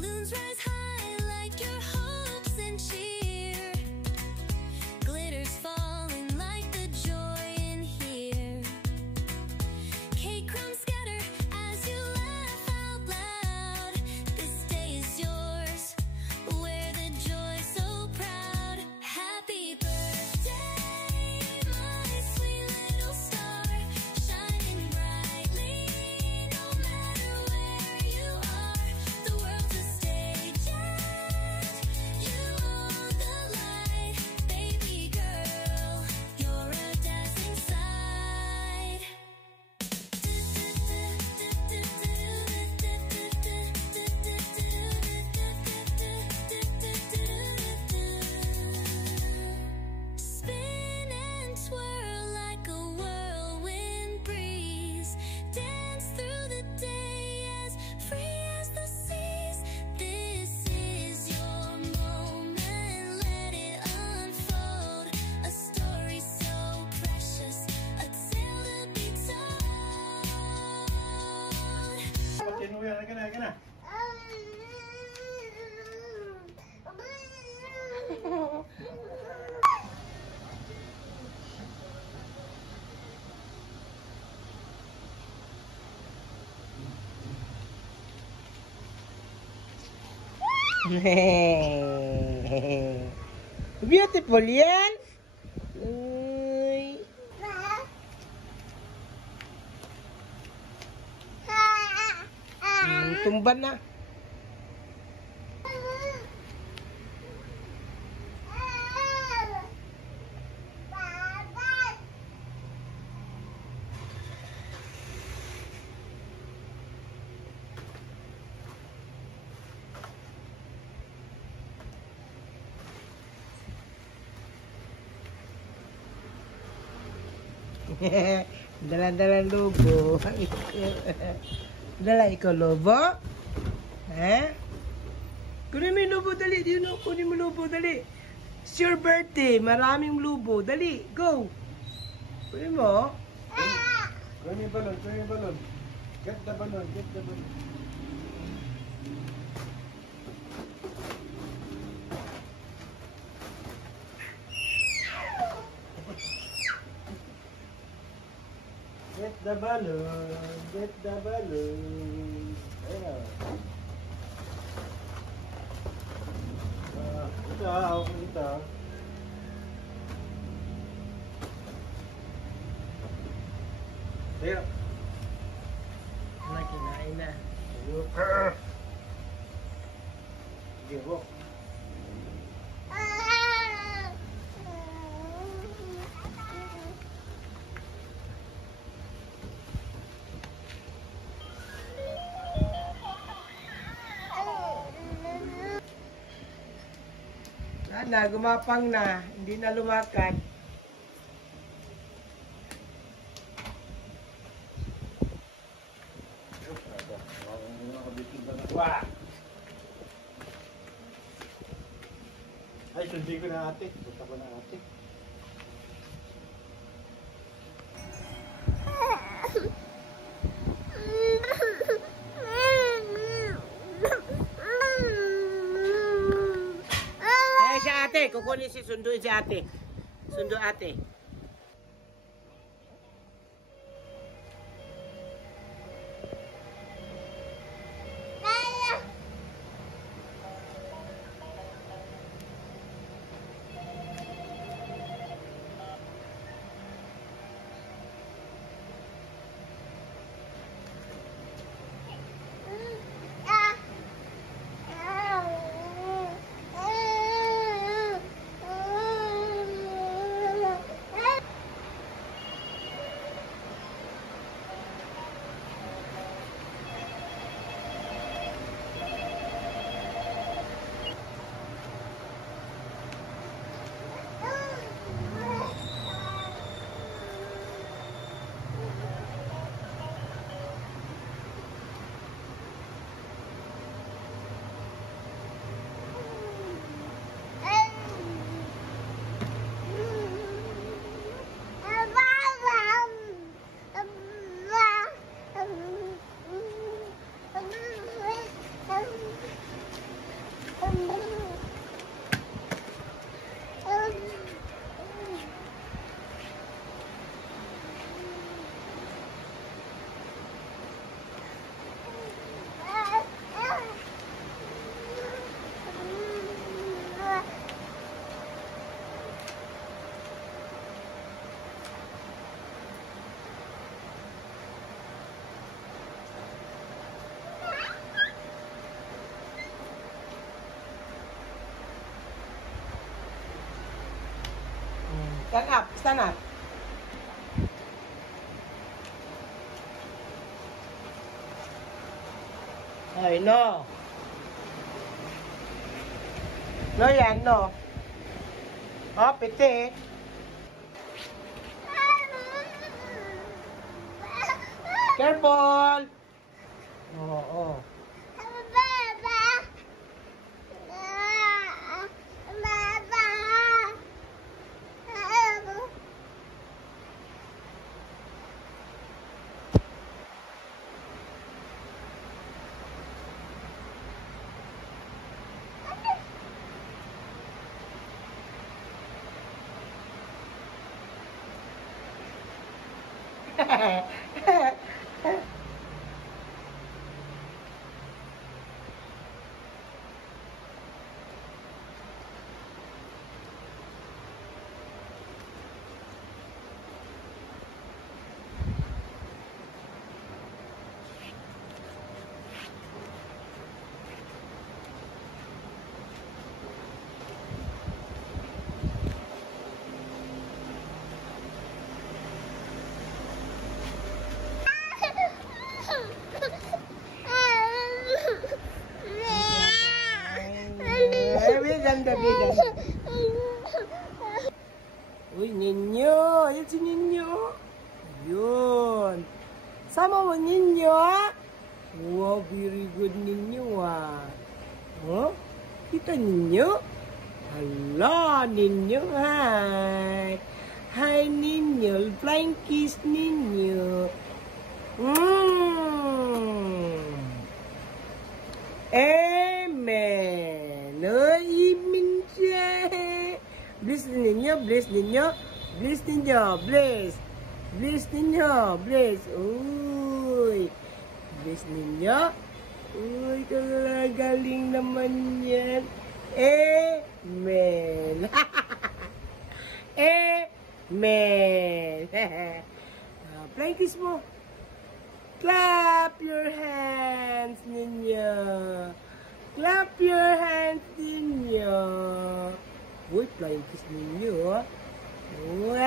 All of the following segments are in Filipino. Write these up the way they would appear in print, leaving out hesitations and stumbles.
Balloons rise high like your hopes and cheer. Glitters falling like the joy in here. Cake crumbs scatter as you laugh out loud. This day is yours. Wear the joy so proud. Happy birthday, my sweet little star, shining brightly no matter where you are. The world's a stage and you own the light. Baby girl, you're a dazzling sight. Spin and twirl like a whirlwind breeze. Dance through the day as free as the seas. This is your moment, let it unfold. A story so precious, a tale to be told. Halika na, halika na. Beautiful yan. Uy. Tumba na. Dala-dala lobo. Dala ikaw lobo? Eh? Kunin mo yung lobo, dali. Kunin mo lobo, dali. It's your birthday. Maraming lobo. Dali, go. Kunin mo. Kunin yung balon, kunin yung balon. Get the balon, get the balon. Get the balloon, get the balloon. Ayan. Ito ako ito. Ayan. Nakinain na. Sige, walk. Na, gumapang na. Hindi na lumakad. Ay, sundi ko na ate. Punta ko na ate. Si ate, kukunin si sunduin si ate. Sundo ate. Stand up, stand up. Ay, no. No yan, no. Oh, piti. Careful! Oo. Ganda. Uy, Ninyo! Ayan si Ninyo! Yun! Sama mo, Ninyo! Wow, very good, Ninyo, ah! Oh? Kita, Ninyo? Hello, Ninyo! Hi! Hi, Ninyo! Flying kiss, Ninyo! Amen! Amen siya! Bless ninyo, bless ninyo, bless ninyo, bless! Bless ninyo, bless! Uy! Bless ninyo! Uy, galing naman yan! Amen! Amen! Flying kiss mo! Clap your hands ninyo! Clap your hands ninyo! Uy, flying kiss ninyo, Uy!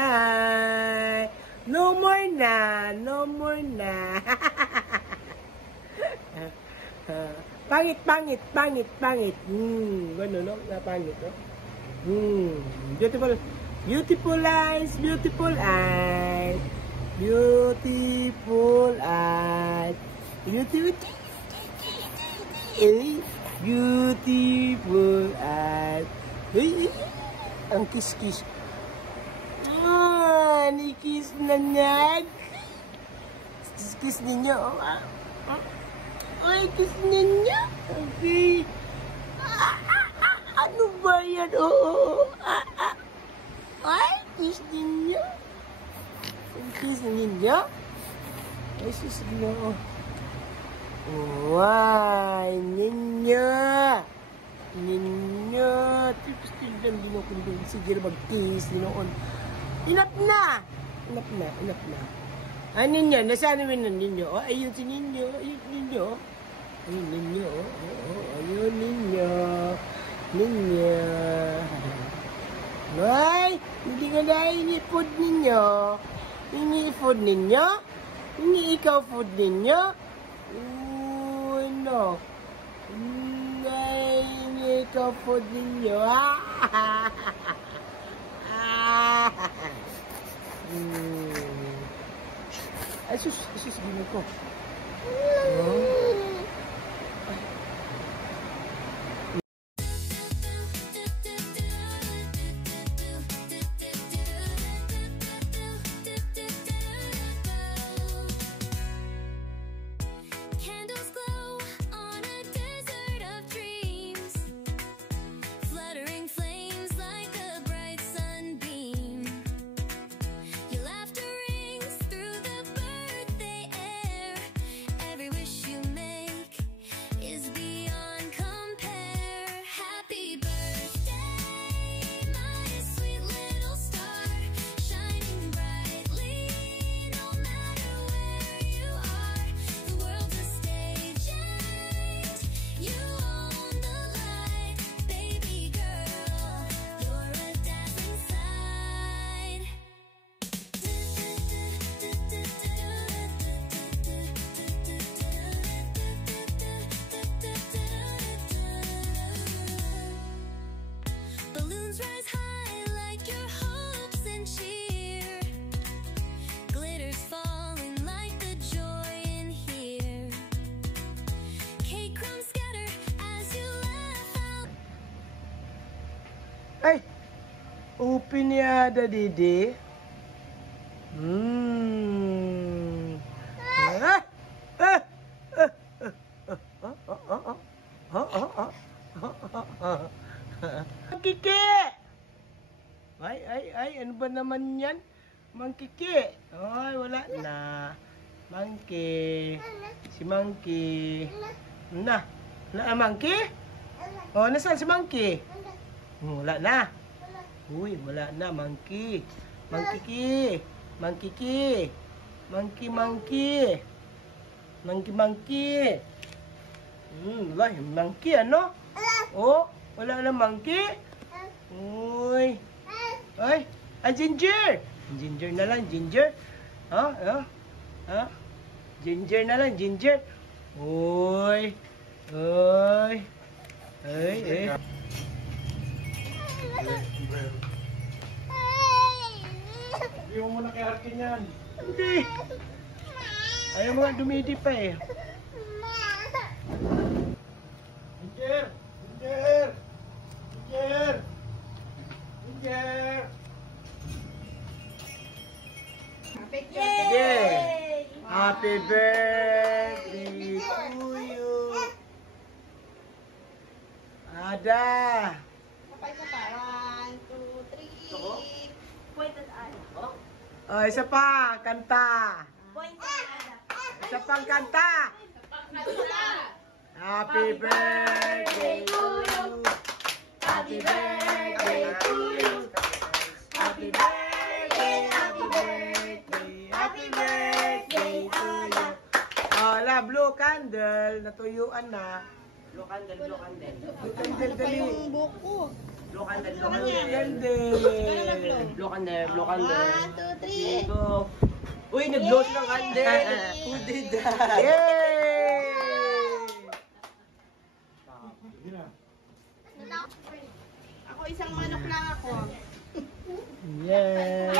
No more na! No more na! Pangit! Gano'n, no? Pangit, no? Beautiful! Beautiful eyes! Beautiful eyes! Beautiful eyes! Beautiful eyes! Ang kiss-kiss. Ni-kiss na niya. Kiss ninyo. Ay, kiss ninyo. Okay. Ano ba yan? Ay, kiss ninyo. Kiss ninyo. Ay, sus mo. Why, ninyo. Ninyo. Tipos lang dinukundin. Sige na mag-kiss. Enough na. Ay, ninyo. Nasaan namin ng ninyo? Ayun si ninyo. Ayun ninyo. Ayun ninyo. Ayun ninyo. Ninyo. Ay, hindi ko na ini-food ninyo. Ini-food ninyo? Ini ikaw food ninyo? Uy, no. Ini ikaw food ninyo. Ay, sus, gino ko. Candles glow on a desert of dreams, fluttering flames like a bright sunbeam. Your laughter rings through the birthday air. Every wish you make Ay! Open yada, Didi. Ah! Ah! Mangkiki! Ay, ano ba naman yan? Mangkiki! Ay, wala na. Monkey. Si Monkey. Na. Na, Monkey? Oh, nasaan si Monkey? Wala na. Uy, wala na, Monkey. Mangkiki. Mangkiki. Monkey. Monkey. Wala, yung monkey, ano? Oh, wala na monkey. Uy. Ay, ginger. Ginger na lang, ginger. Ha? Ginger na lang, ginger. Uy. Ay. Hindi mo muna kay Arkin yan. Hindi. Ayaw mo nga dumidi pa eh. Ginger! Yay! Happy birthday to you. Ada. 1, 2, 3. Point at Ada. Oh, isa pa, kanta. Point at Ada. Isa pang kanta. Happy birthday to you. Happy birthday to you. Happy birthday, happy birthday, happy birthday to you. Oh, la, blue candle, natuyuan na. Blue candle. Blue candle, dali. buhok ko. Blue candle. Blue candle. Blue candle. 1, 2, 3. Go. Uy, nag-blow ng candle. Who did that? Yay! Hindi na. Ako isang manok lang ako. Yay!